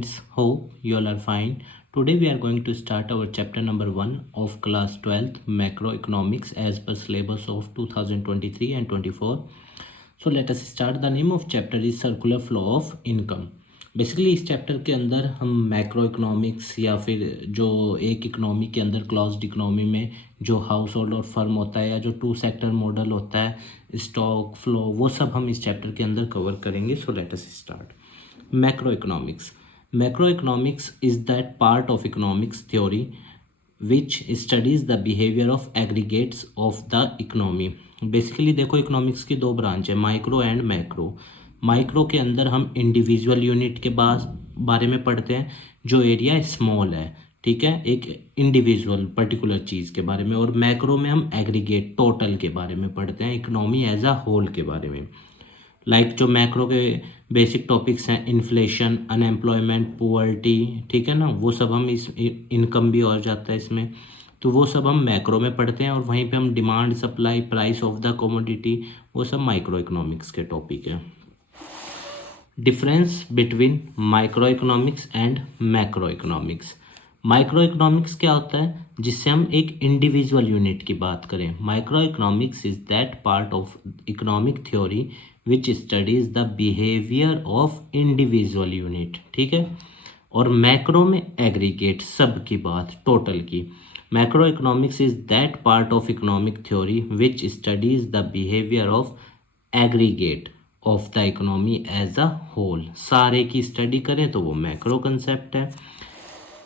friends, hope you all are fine. Today we are going to start our chapter number 1 of class 12th macroeconomics as per syllabus of 2023 and 24. So let us start. The name of chapter is circular flow of income. Basically इस chapter के अंदर हम macro economics या फिर जो एक economy के अंदर क्लोज्ड इकोनॉमी में जो हाउस होल्ड और फर्म होता है या जो टू सेक्टर मॉडल होता है, स्टॉक फ्लो, वो सब हम इस चैप्टर के अंदर कवर करेंगे. So let us start. Macroeconomics. Macroeconomics is that part of economics theory which studies the behavior of aggregates of the economy. Basically देखो, इकोनॉमिक्स की दो ब्रांच है, माइक्रो एंड मैक्रो. माइक्रो के अंदर हम इंडिविजुअल यूनिट के बारे में पढ़ते हैं, जो एरिया स्मॉल है, ठीक है, एक इंडिविजुअल पर्टिकुलर चीज़ के बारे में. और मैक्रो में हम एग्रीगेट टोटल के बारे में पढ़ते हैं, इकोनॉमी एज अ होल के बारे में. जो मैक्रो के बेसिक टॉपिक्स हैं, इन्फ्लेशन, अनएम्प्लॉयमेंट, पुअर्टी, ठीक है ना, वो सब हम इस इनकम भी और जाता है इसमें, तो वो सब हम मैक्रो में पढ़ते हैं. और वहीं पे हम demand, supply, price of the commodity, वो सब माइक्रो इकोनॉमिक्स के टॉपिक है. Difference between micro economics and macro economics. Micro economics क्या होता है, जिससे हम एक इंडिविजुअल यूनिट की बात करें. Micro economics is that part of economic theory which studies the behaviour of individual unit, ठीक है. और मैक्रो में एग्रीगेट, सब की बात, टोटल की. Macro economics is that part of economic theory which studies the behaviour of aggregate of the economy as a whole. सारे की स्टडी करें तो वो मैक्रो कंसेप्ट है.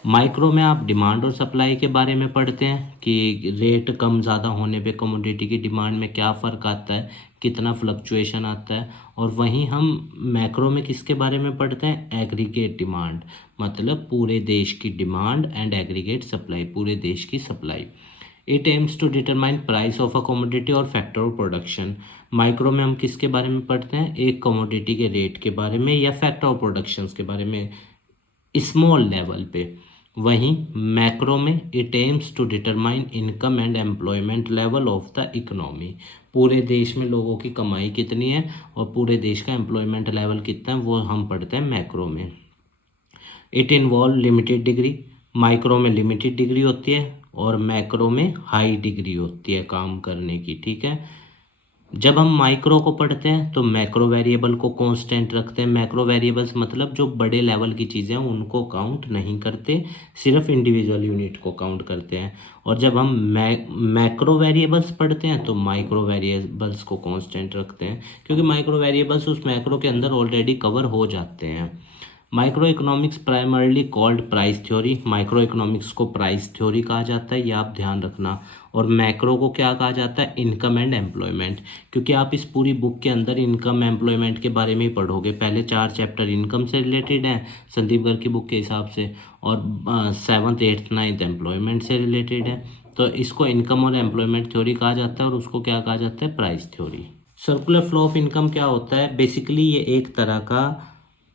माइक्रो में आप डिमांड और सप्लाई के बारे में पढ़ते हैं कि रेट कम ज़्यादा होने पे कमोडिटी की डिमांड में क्या फ़र्क आता है, कितना फ्लक्चुएशन आता है. और वहीं हम मैक्रो में किसके बारे में पढ़ते हैं, एग्रीगेट डिमांड, मतलब पूरे देश की डिमांड, एंड एग्रीगेट सप्लाई, पूरे देश की supply. It aims to determine price of a commodity और फैक्टर ऑफ प्रोडक्शन. माइक्रो में हम किसके बारे में पढ़ते हैं, एक कमोडिटी के रेट के बारे में या फैक्टर ऑफ प्रोडक्शन के बारे में स्मॉल लेवल पे. वहीं मैक्रो में it aims to determine income and employment level of the economy. पूरे देश में लोगों की कमाई कितनी है और पूरे देश का एम्प्लॉयमेंट लेवल कितना है, वो हम पढ़ते हैं मैक्रो में. It involve limited degree. Micro में लिमिटेड डिग्री होती है और मैक्रो में हाई डिग्री होती है काम करने की, ठीक है. जब हम माइक्रो को पढ़ते हैं तो मैक्रो वेरिएबल को कांस्टेंट रखते हैं. मैक्रो वेरिएबल्स मतलब जो बड़े लेवल की चीज़ें हैं उनको काउंट नहीं करते, सिर्फ इंडिविजुअल यूनिट को काउंट करते हैं. और जब हम मैक्रो वेरिएबल्स पढ़ते हैं तो माइक्रो वेरिएबल्स को कांस्टेंट रखते हैं, क्योंकि माइक्रो वेरिएबल्स उस मैक्रो के अंदर ऑलरेडी कवर हो जाते हैं. Micro economics primarily called price theory. Micro economics को प्राइस थ्योरी कहा जाता है, ये आप ध्यान रखना. और मैक्रो को क्या कहा जाता है, इनकम एंड एम्प्लॉयमेंट, क्योंकि आप इस पूरी बुक के अंदर इनकम एम्प्लॉयमेंट के बारे में ही पढ़ोगे. पहले 4 चैप्टर इनकम से रिलेटेड हैं संदीप गर्ग की बुक के हिसाब से, और 7th 8th 9th एम्प्लॉयमेंट से रिलेटेड है. तो इसको इनकम और एम्प्लॉयमेंट थ्योरी कहा जाता है, और उसको क्या कहा जाता है, price theory. Circular flow of income क्या होता है, बेसिकली ये एक तरह का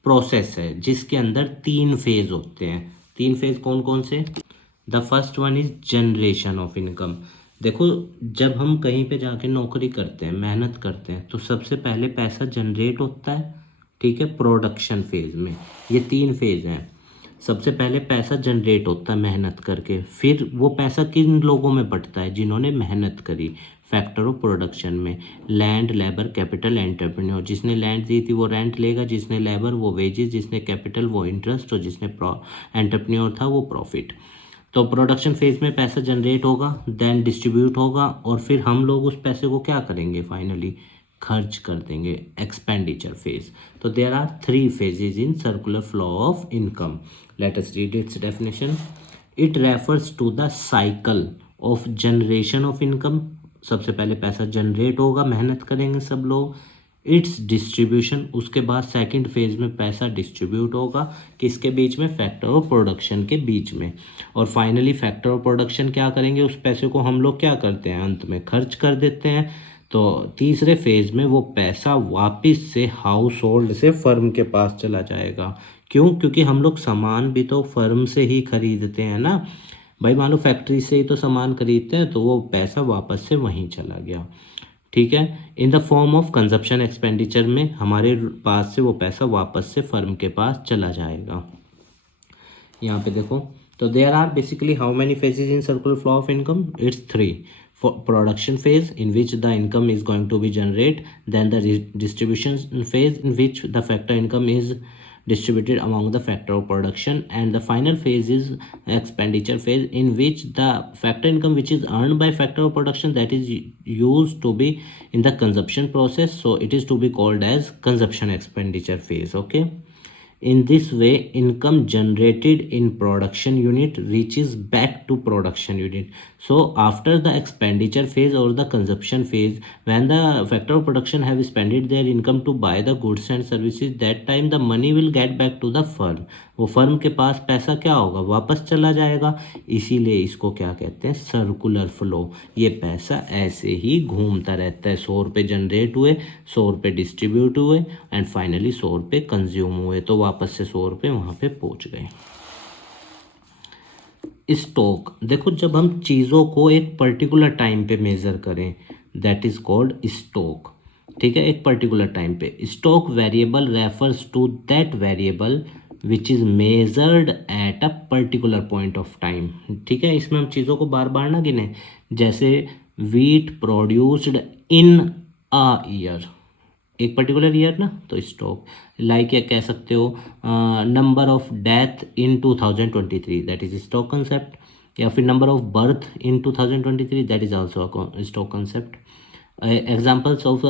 प्रोसेस है जिसके अंदर 3 फेज होते हैं. 3 फेज कौन कौन से, the first one is generation of income. देखो, जब हम कहीं पे जाके नौकरी करते हैं, मेहनत करते हैं, तो सबसे पहले पैसा जनरेट होता है, ठीक है, प्रोडक्शन फेज में. ये 3 फेज हैं. सबसे पहले पैसा जनरेट होता है मेहनत करके, फिर वो पैसा किन लोगों में बंटता है, जिन्होंने मेहनत करी, फैक्टर ऑफ प्रोडक्शन में, लैंड, लेबर, कैपिटल, एंटरप्रेन्योर. जिसने लैंड दी थी वो रेंट लेगा, जिसने लेबर वो वेजेस, जिसने कैपिटल वो इंटरेस्ट, और जिसने एंटरप्रेन्योर था वो प्रॉफिट. तो प्रोडक्शन फेज में पैसा जनरेट होगा, देन डिस्ट्रीब्यूट होगा, और फिर हम लोग उस पैसे को क्या करेंगे, फाइनली खर्च कर देंगे, एक्सपेंडिचर फेज. तो there are 3 phases in circular flow of income. Let us read its definition. It refers to the cycle of generation of income. सबसे पहले पैसा जनरेट होगा, मेहनत करेंगे सब लोग. इट्स डिस्ट्रीब्यूशन, उसके बाद सेकंड फेज में पैसा डिस्ट्रीब्यूट होगा, किसके बीच में, फैक्टर ऑफ प्रोडक्शन के बीच में. और फाइनली फैक्टर ऑफ प्रोडक्शन क्या करेंगे, उस पैसे को हम लोग क्या करते हैं, अंत में खर्च कर देते हैं. तो तीसरे फेज में वो पैसा वापस से हाउस होल्ड से फर्म के पास चला जाएगा. क्यों, क्योंकि हम लोग सामान भी तो फर्म से ही खरीदते हैं ना भाई. मान लो फैक्ट्री से ही तो सामान खरीदते हैं, तो वो पैसा वापस से वहीं चला गया, ठीक है. In the form of consumption expenditure में हमारे पास से वो पैसा वापस से फर्म के पास चला जाएगा. यहाँ पे देखो, तो there are basically how many phases in circular flow of income, it's 3. For production phase in which the income is going to be generated, then the distribution phase in which the factor income is distributed among the factor of production, and the final phase is expenditure phase in which the factor income which is earned by factor of production that is used to be in the consumption process, so it is to be called as consumption expenditure phase. Okay, in this way, income generated in production unit reaches back to production unit. So after the expenditure phase or the consumption phase, when the factor of production have spent their income to buy the goods and services, that time the money will get back to the firm. वो firm के पास पैसा क्या होगा, वापस चला जाएगा. इसीलिए इसको क्या कहते हैं, सर्कुलर फ्लो. ये पैसा ऐसे ही घूमता रहता है. 100 रुपये जनरेट हुए, 100 रुपये डिस्ट्रीब्यूट हुए एंड फाइनली 100 रुपये कंज्यूम हुए, तो वापस से 100 रुपये वहाँ पे पहुँच गए. स्टॉक, देखो जब हम चीज़ों को एक पर्टिकुलर टाइम पे मेज़र करें, दैट इज़ कॉल्ड स्टॉक. ठीक है, एक पर्टिकुलर टाइम पे. Stock variable refers to that variable which is measured at a particular point of time. ठीक है, इसमें हम चीज़ों को बार बार ना गिने. जैसे wheat produced in a year, एक पर्टिकुलर ईयर ना, तो स्टॉक. लाइक क्या कह सकते हो, number of death in 2023, that is stock concept. या फिर number of birth in 2023, that is also stock concept. Examples of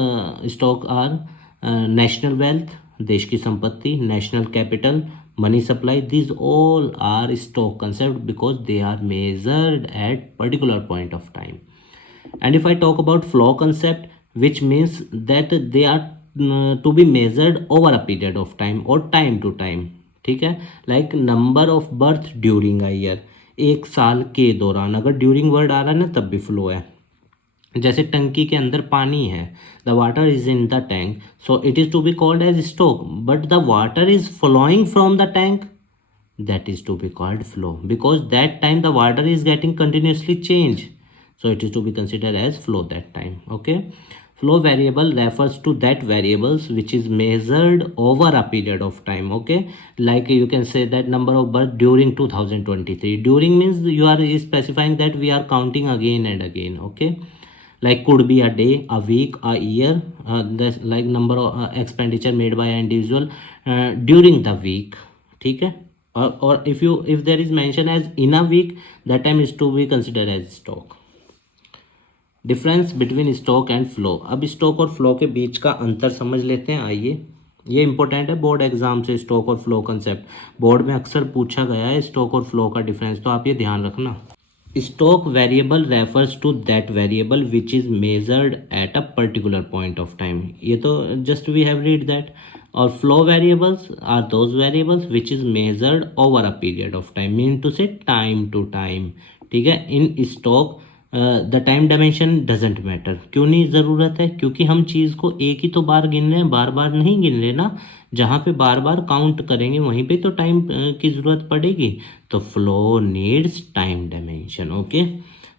stock are national wealth, देश की संपत्ति, national capital, money supply. This all are stock concept because they are measured at particular point of time. And if I talk about flow concept, which means that they are to be measured over a period of time or time to time. ठीक है, like number of birth during a year, एक साल के दौरान. अगर during word आ रहा है ना तब भी फ्लो है. जैसे टंकी के अंदर पानी है, the water is in the tank, so it is to be called as stock. But the water is flowing from the tank, that is to be called flow, because that time the water is getting continuously changed, so it is to be considered as flow that time. Okay, flow variable refers to that variables which is measured over a period of time. Okay, like you can say that number of birth during 2023. During means you are specifying that we are counting again and again. Okay, like could be a day, a week, a year. This like number of expenditure made by an individual during the week. ठीक है, or if there is mention as in a week, that time is to be considered as stock. Difference between stock and flow. अब stock और flow के बीच का अंतर समझ लेते हैं. आइए, ये इंपॉर्टेंट है बोर्ड एग्जाम से. स्टॉक और फ्लो कंसेप्ट बोर्ड में अक्सर पूछा गया है, स्टॉक और फ्लो का डिफरेंस, तो आप ये ध्यान रखना. Stock variable refers to that variable which is measured at a particular point of time. ये तो just we have read that. और flow variables are those variables which is measured over a period of time, mean to say time to time. ठीक है, in stock the time dimension doesn't matter. क्यों नहीं ज़रूरत है, क्योंकि हम चीज़ को एक ही तो बार गिन रहे हैं, बार बार नहीं गिन रहे ना. जहाँ पे बार बार काउंट करेंगे वहीं पे तो टाइम की ज़रूरत पड़ेगी. तो flow needs time dimension. Okay,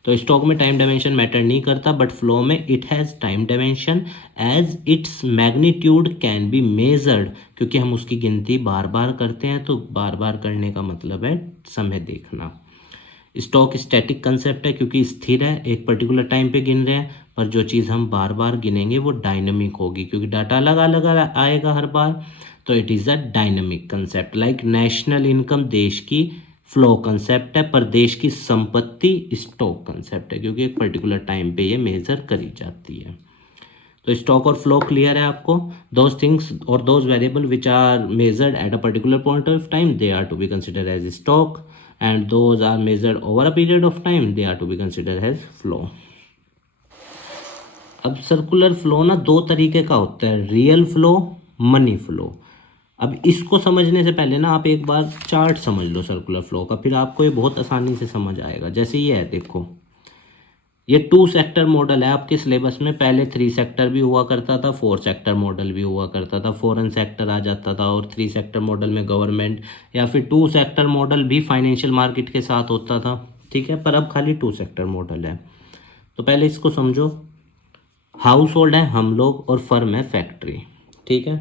तो स्टॉक में टाइम डायमेंशन मैटर नहीं करता, बट फ्लो में it has time dimension as its magnitude can be measured. क्योंकि हम उसकी गिनती बार बार करते हैं, तो बार बार करने का मतलब है समय देखना. स्टॉक स्टैटिक कंसेप्ट है क्योंकि स्थिर है, एक पर्टिकुलर टाइम पे गिन रहे हैं. पर जो चीज़ हम बार बार गिनेंगे वो डायनामिक होगी, क्योंकि डाटा अलग अलग आएगा हर बार. तो it is a dynamic concept. Like national income देश की फ्लो कंसेप्ट है, पर देश की संपत्ति स्टॉक कंसेप्ट है, क्योंकि एक पर्टिकुलर टाइम पे ये मेजर करी जाती है. तो स्टॉक और फ्लो क्लियर है आपको. दोज थिंग्स और those variable which are measured at a particular point of time, they are to be considered as stock, and those are measured over a period of time, they are to be considered as flow. अब circular flow ना दो तरीके का होता है, real flow, money flow. अब इसको समझने से पहले ना आप एक बार चार्ट समझ लो सर्कुलर फ्लो का, फिर आपको ये बहुत आसानी से समझ आएगा. जैसे ये है, देखो ये 2 सेक्टर मॉडल है आपके सिलेबस में. पहले 3 सेक्टर भी हुआ करता था, 4 सेक्टर मॉडल भी हुआ करता था, फॉरेन सेक्टर आ जाता था, और 3 सेक्टर मॉडल में गवर्नमेंट, या फिर 2 सेक्टर मॉडल भी फाइनेंशियल मार्केट के साथ होता था. ठीक है, पर अब खाली 2 सेक्टर मॉडल है. तो पहले इसको समझो. हाउस होल्ड है हम लोग, और फर्म है फैक्ट्री. ठीक है,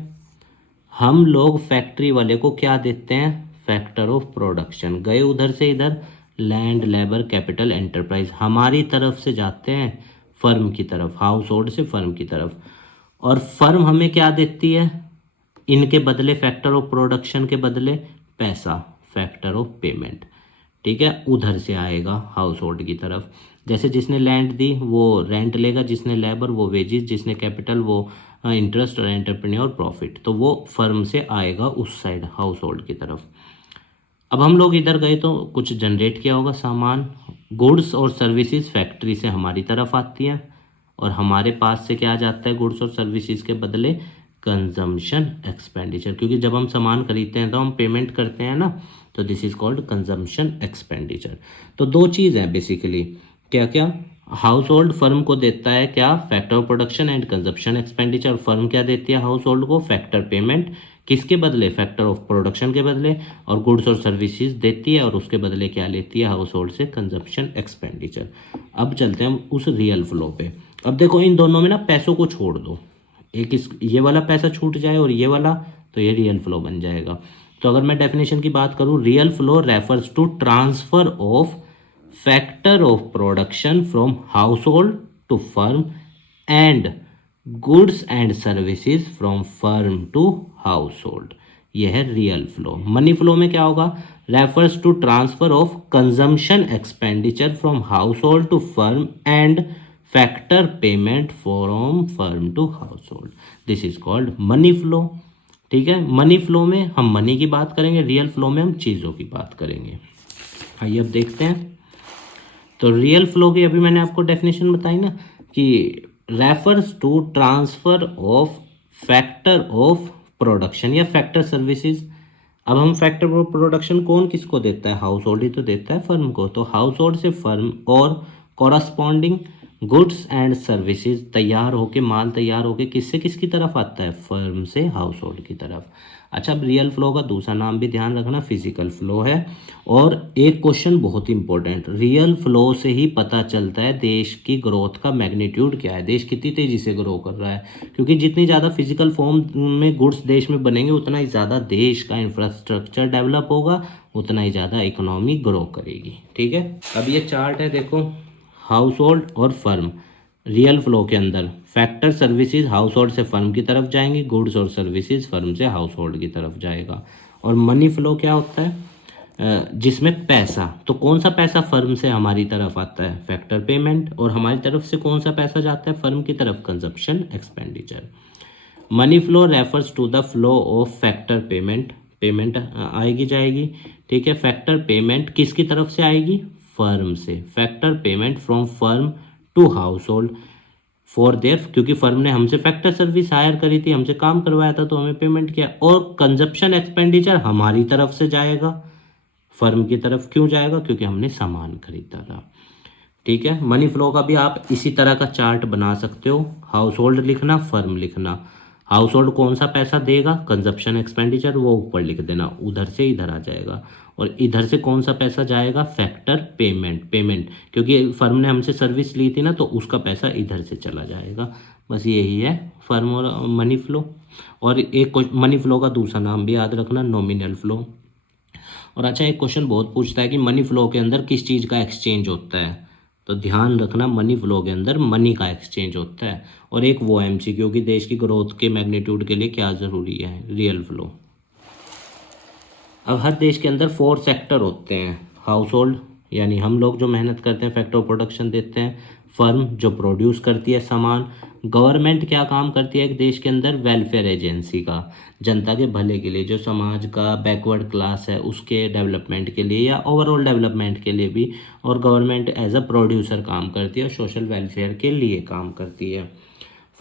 हम लोग फैक्ट्री वाले को क्या देते हैं, फैक्टर ऑफ प्रोडक्शन, गए उधर से इधर, लैंड, लेबर, कैपिटल, एंटरप्राइज, हमारी तरफ से जाते हैं फर्म की तरफ, हाउस होल्ड से फर्म की तरफ। और फर्म हमें क्या देती है इनके बदले, फैक्टर ऑफ प्रोडक्शन के बदले पैसा, फैक्टर ऑफ पेमेंट, ठीक है, उधर से आएगा हाउस होल्ड की तरफ। जैसे जिसने लैंड दी वो रेंट लेगा, जिसने लेबर वो वेजेस, जिसने कैपिटल वो इंटरेस्ट, और एंटरप्रेन्योर प्रॉफिट, तो वो फर्म से आएगा उस साइड हाउस होल्ड की तरफ। अब हम लोग इधर गए तो कुछ जनरेट किया होगा सामान, गुड्स और सर्विसेज फैक्ट्री से हमारी तरफ आती है, और हमारे पास से क्या जाता है गुड्स और सर्विसेज के बदले, कंजम्पशन एक्सपेंडिचर, क्योंकि जब हम सामान खरीदते हैं तो हम पेमेंट करते हैं ना, तो this is called consumption expenditure. तो दो चीज़ है बेसिकली, क्या क्या, हाउस होल्ड फर्म को देता है क्या, factor of production and consumption expenditure, firm क्या देती है हाउस होल्ड को, फैक्टर पेमेंट, किसके बदले, फैक्टर ऑफ प्रोडक्शन के बदले, और गुड्स और सर्विसेज देती है और उसके बदले क्या लेती है हाउस होल्ड से, कंजम्पशन एक्सपेंडिचर। अब चलते हैं हम उस रियल फ्लो पे। अब देखो इन दोनों में ना पैसों को छोड़ दो, एक इस ये वाला पैसा छूट जाए और ये वाला, तो ये रियल फ्लो बन जाएगा। तो अगर मैं डेफिनेशन की बात करूँ, real flow refers to transfer of factor of production from household to firm and goods and services from firm to household, यह है रियल फ्लो। मनी फ्लो में क्या होगा, refers to transfer of consumption expenditure from household to firm and factor payment from firm to household, this is called money flow. ठीक है, money flow में हम money की बात करेंगे, रियल फ्लो में हम चीज़ों की बात करेंगे। आइए अब देखते हैं। तो रियल फ्लो की अभी मैंने आपको डेफिनेशन बताई ना, कि refers to transfer of factor of production या फैक्टर सर्विसेज। अब हम फैक्टर ऑफ प्रोडक्शन कौन किसको देता है, हाउस होल्ड ही तो देता है फर्म को, तो हाउस होल्ड से फर्म, और कॉरस्पॉन्डिंग गुड्स एंड सर्विसेज तैयार होके, माल तैयार होके किससे किसकी तरफ आता है, फर्म से हाउस होल्ड की तरफ। अच्छा, अब रियल फ्लो का दूसरा नाम भी ध्यान रखना, फिजिकल फ्लो है। और एक क्वेश्चन बहुत इंपॉर्टेंट, रियल फ्लो से ही पता चलता है देश की ग्रोथ का मैग्नीट्यूड क्या है, देश कितनी तेज़ी से ग्रो कर रहा है, क्योंकि जितनी ज़्यादा फिजिकल फॉर्म में गुड्स देश में बनेंगे उतना ही ज़्यादा देश का इंफ्रास्ट्रक्चर डेवलप होगा, उतना ही ज़्यादा इकोनॉमी ग्रो करेगी। ठीक है, अब ये चार्ट है देखो, हाउस होल्ड और फर्म रियल फ्लो के अंदर, फैक्टर सर्विसेज हाउस होल्ड से फर्म की तरफ जाएंगी, गुड्स और सर्विसेज फर्म से हाउस होल्ड की तरफ जाएगा। और मनी फ्लो क्या होता है, जिसमें पैसा, तो कौन सा पैसा फर्म से हमारी तरफ आता है, फैक्टर पेमेंट, और हमारी तरफ से कौन सा पैसा जाता है फर्म की तरफ, consumption expenditure. Money flow refers to the flow of factor payment, payment आएगी जाएगी, ठीक है, फैक्टर पेमेंट किसकी तरफ से आएगी, फर्म से, factor payment from firm to household for their, क्योंकि फर्म ने हमसे फैक्टर सर्विस हायर करी थी, हमसे काम करवाया था तो हमें पेमेंट किया। और कंजप्शन एक्सपेंडिचर हमारी तरफ से जाएगा फर्म की तरफ, क्यों जाएगा, क्योंकि हमने सामान खरीदा था। ठीक है, मनी फ्लो का भी आप इसी तरह का चार्ट बना सकते हो, हाउस होल्ड लिखना, फर्म लिखना, हाउस होल्ड कौन सा पैसा देगा, कंजप्शन एक्सपेंडिचर, वो ऊपर लिख देना, उधर से इधर आ जाएगा। और इधर से कौन सा पैसा जाएगा, फैक्टर पेमेंट, पेमेंट क्योंकि फर्म ने हमसे सर्विस ली थी ना, तो उसका पैसा इधर से चला जाएगा। बस यही है फर्म और मनी फ्लो। और एक मनी फ्लो का दूसरा नाम भी याद रखना, नॉमिनल फ्लो। और अच्छा, एक क्वेश्चन बहुत पूछता है कि मनी फ्लो के अंदर किस चीज़ का एक्सचेंज होता है, तो ध्यान रखना मनी फ्लो के अंदर मनी का एक्सचेंज होता है। और एक वो एमसीक्यू कि देश की ग्रोथ के मैग्नीट्यूड के लिए क्या ज़रूरी है, रियल फ्लो। अब हर देश के अंदर 4 सेक्टर होते हैं, हाउस होल्ड यानी हम लोग जो मेहनत करते हैं, फैक्टर ऑफ प्रोडक्शन देते हैं, फर्म जो प्रोड्यूस करती है सामान, गवर्नमेंट क्या काम करती है एक देश के अंदर, वेलफेयर एजेंसी का, जनता के भले के लिए, जो समाज का बैकवर्ड क्लास है उसके डेवलपमेंट के लिए या ओवरऑल डेवलपमेंट के लिए भी। और गवर्नमेंट एज अ प्रोड्यूसर काम करती है, सोशल वेलफेयर के लिए काम करती है।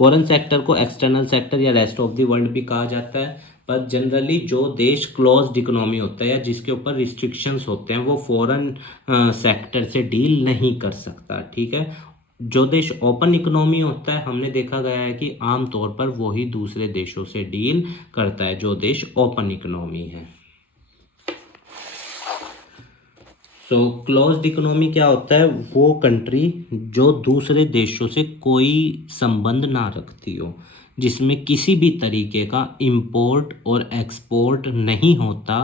फॉरेन सेक्टर को एक्सटर्नल सेक्टर या रेस्ट ऑफ द वर्ल्ड भी कहा जाता है, पर जनरली जो देश क्लोज्ड इकोनॉमी होता है या जिसके ऊपर रिस्ट्रिक्शंस होते हैं वो फॉरेन सेक्टर से डील नहीं कर सकता। ठीक है, जो देश ओपन इकोनॉमी होता है, हमने देखा गया है कि आमतौर पर वही दूसरे देशों से डील करता है जो देश ओपन इकोनॉमी है। सो क्लोज्ड इकोनॉमी क्या होता है, वो कंट्री जो दूसरे देशों से कोई संबंध ना रखती हो, जिसमें किसी भी तरीके का इंपोर्ट और एक्सपोर्ट नहीं होता,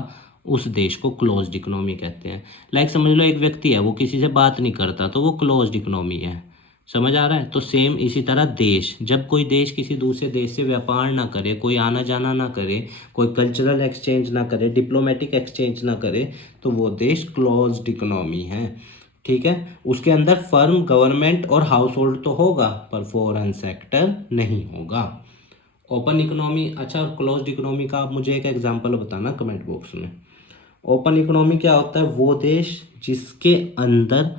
उस देश को क्लोज्ड इकोनॉमी कहते हैं। लाइक समझ लो एक व्यक्ति है, वो किसी से बात नहीं करता, तो वो क्लोज्ड इकोनॉमी है। समझ आ रहा है? तो सेम इसी तरह देश, जब कोई देश किसी दूसरे देश से व्यापार ना करे, कोई आना जाना ना करे, कोई कल्चरल एक्सचेंज ना करे, डिप्लोमेटिक एक्सचेंज ना करे, तो वो देश क्लोज्ड इकोनॉमी है। ठीक है, उसके अंदर फर्म, गवर्नमेंट और हाउस होल्ड तो होगा, पर फॉरेन सेक्टर नहीं होगा। ओपन इकोनॉमी, अच्छा, और क्लोज्ड इकोनॉमी का आप मुझे एक एग्जांपल बताना कमेंट बॉक्स में। ओपन इकोनॉमी क्या होता है? वो देश जिसके अंदर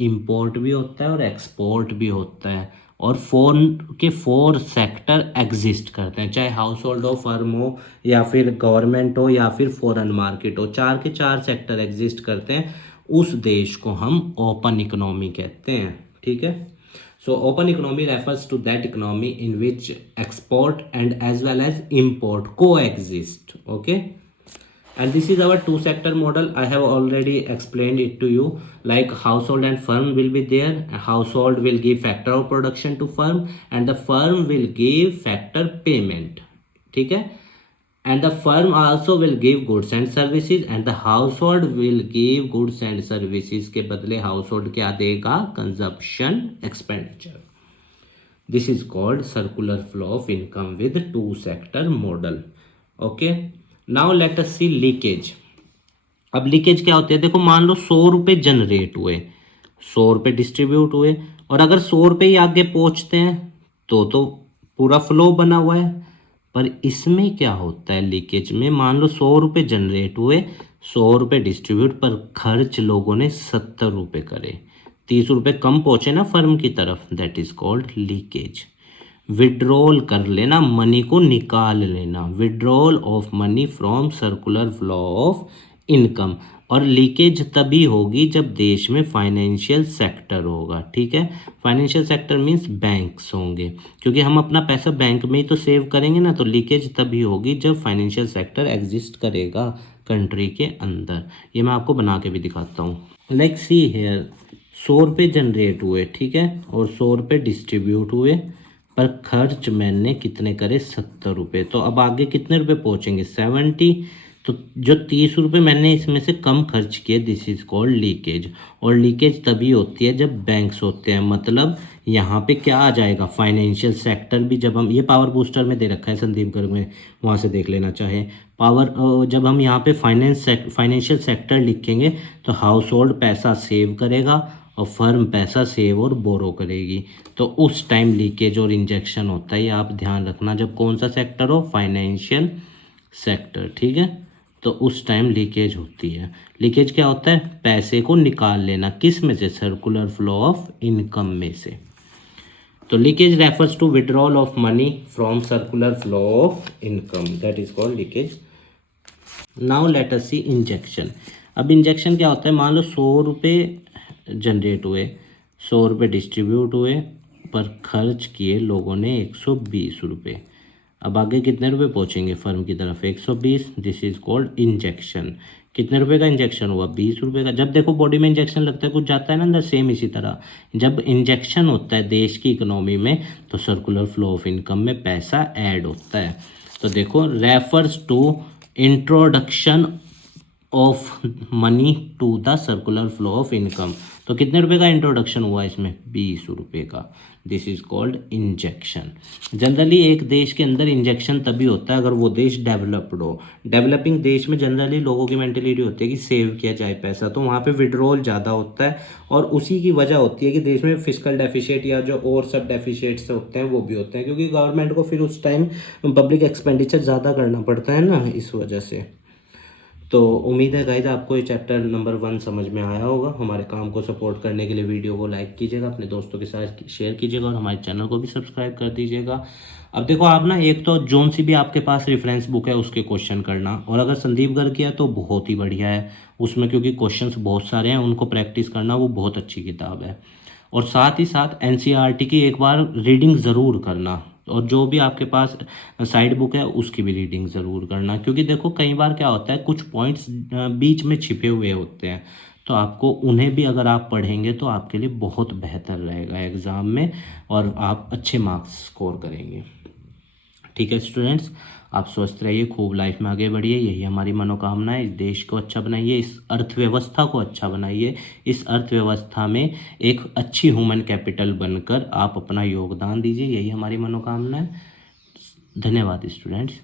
इंपोर्ट भी होता है और एक्सपोर्ट भी होता है, और फोर सेक्टर एग्जिस्ट करते हैं, चाहे हाउस होल्ड हो, फर्म हो, या फिर गवर्नमेंट हो, या फिर फॉरेन मार्केट हो, चार के चार सेक्टर एग्जिस्ट करते हैं, उस देश को हम ओपन इकोनॉमी कहते हैं। ठीक है, so open economy refers to that economy in which export and as well as import coexist. Okay, and this is our two sector model. I have already explained it to you, like household and firm will be there. Household will give factor of production to firm, and the firm will give factor payment. ठीक है, and the firm also will give goods and services, and the household will give goods and services के बदले household क्या देगा? consumption expenditure. This is called circular flow of income with two sector model. Okay, now let us see leakage. अब leakage क्या होती है? देखो, मान लो 100 रुपये जनरेट हुए, 100 रुपये डिस्ट्रीब्यूट हुए, और अगर 100 रुपये ही आगे पहुंचते हैं तो पूरा फ्लो बना हुआ है। पर इसमें क्या होता है लीकेज में? मान लो 100 रुपये जनरेट हुए, 100 रुपये डिस्ट्रीब्यूट, पर खर्च लोगों ने 70 रुपये करे, 30 रुपये कम पहुंचे ना फर्म की तरफ, that is called leakage. Withdrawal कर लेना, मनी को निकाल लेना, withdrawal of money from circular flow of income. और लीकेज तभी होगी जब देश में फाइनेंशियल सेक्टर होगा। ठीक है, फाइनेंशियल सेक्टर मीन्स बैंक्स होंगे, क्योंकि हम अपना पैसा बैंक में ही तो सेव करेंगे ना, तो लीकेज तभी होगी जब फाइनेंशियल सेक्टर एग्जिस्ट करेगा कंट्री के अंदर। ये मैं आपको बना के भी दिखाता हूँ। लाइक सी हेयर, 100 रुपये जनरेट हुए, ठीक है, और 100 रुपये डिस्ट्रीब्यूट हुए, पर खर्च मैंने कितने करे? 70 रुपये। तो अब आगे कितने रुपए पहुंचेंगे? 70। तो जो 30 रुपये मैंने इसमें से कम खर्च किए, दिस इज कॉल्ड लीकेज। और लीकेज तभी होती है जब बैंक्स होते हैं, मतलब यहाँ पे क्या आ जाएगा? फाइनेंशियल सेक्टर भी। जब हम, ये पावर बूस्टर में दे रखा है संदीप गर्ग में, वहाँ से देख लेना चाहे पावर। जब हम यहाँ पे फाइनेंशियल सेक्टर लिखेंगे तो हाउस होल्ड पैसा सेव करेगा और फर्म पैसा सेव और बोरो करेगी, तो उस टाइम लीकेज और इंजेक्शन होता है। ये आप ध्यान रखना, जब कौन सा सेक्टर हो? Financial sector. ठीक है, तो उस टाइम लीकेज होती है। लीकेज क्या होता है? पैसे को निकाल लेना, किस में से? सर्कुलर फ्लो ऑफ इनकम में से। तो leakage refers to withdrawal of money from circular flow of income, that is called leakage. Now let us see injection. अब इंजेक्शन क्या होता है? मान लो 100 रुपये जनरेट हुए, 100 रुपये डिस्ट्रीब्यूट हुए, पर खर्च किए लोगों ने 120 रुपये। अब आगे कितने रुपए पहुंचेंगे फर्म की तरफ? 120। This is called injection. कितने रुपए का इंजेक्शन हुआ? 20 रुपये का। जब देखो बॉडी में इंजेक्शन लगता है, कुछ जाता है ना अंदर, सेम इसी तरह जब इंजेक्शन होता है देश की इकोनॉमी में, तो सर्कुलर फ्लो ऑफ इनकम में पैसा ऐड होता है। तो देखो, refers to introduction of money to the circular flow of income. तो कितने रुपए का इंट्रोडक्शन हुआ इसमें? 20 रुपये का। This is called injection. Generally एक देश के अंदर इंजेक्शन तभी होता है अगर वो देश डेवलप्ड हो। डेवलपिंग देश में जनरली लोगों की मेंटेलिटी होती है कि सेव किया जाए पैसा, तो वहाँ पे विड्रॉल ज़्यादा होता है, और उसी की वजह होती है कि देश में फिस्कल डेफिशिएट या जो और सब डेफिशिएट्स होते हैं वो भी होते हैं, क्योंकि गवर्नमेंट को फिर उस टाइम पब्लिक एक्सपेंडिचर ज़्यादा करना पड़ता है ना, इस वजह से। तो उम्मीद है गाइज आपको ये चैप्टर नंबर 1 समझ में आया होगा। हमारे काम को सपोर्ट करने के लिए वीडियो को लाइक कीजिएगा, अपने दोस्तों के साथ शेयर कीजिएगा, और हमारे चैनल को भी सब्सक्राइब कर दीजिएगा। अब देखो आप ना, एक तो जोन सी भी आपके पास रेफरेंस बुक है उसके क्वेश्चन करना, और अगर संदीप गर्ग किया तो बहुत ही बढ़िया है उसमें, क्योंकि क्वेश्चंस बहुत सारे हैं, उनको प्रैक्टिस करना, वो बहुत अच्छी किताब है। और साथ ही साथ एनसीईआरटी की एक बार रीडिंग ज़रूर करना, और जो भी आपके पास साइड बुक है उसकी भी रीडिंग ज़रूर करना, क्योंकि देखो कई बार क्या होता है, कुछ पॉइंट्स बीच में छिपे हुए होते हैं, तो आपको उन्हें भी अगर आप पढ़ेंगे तो आपके लिए बहुत बेहतर रहेगा एग्ज़ाम में, और आप अच्छे मार्क्स स्कोर करेंगे। ठीक है स्टूडेंट्स, आप स्वस्थ रहिए, खूब लाइफ में आगे बढ़िए, यही हमारी मनोकामना है। इस देश को अच्छा बनाइए, इस अर्थव्यवस्था को अच्छा बनाइए, इस अर्थव्यवस्था में एक अच्छी ह्यूमन कैपिटल बनकर आप अपना योगदान दीजिए, यही हमारी मनोकामना है। धन्यवाद स्टूडेंट्स।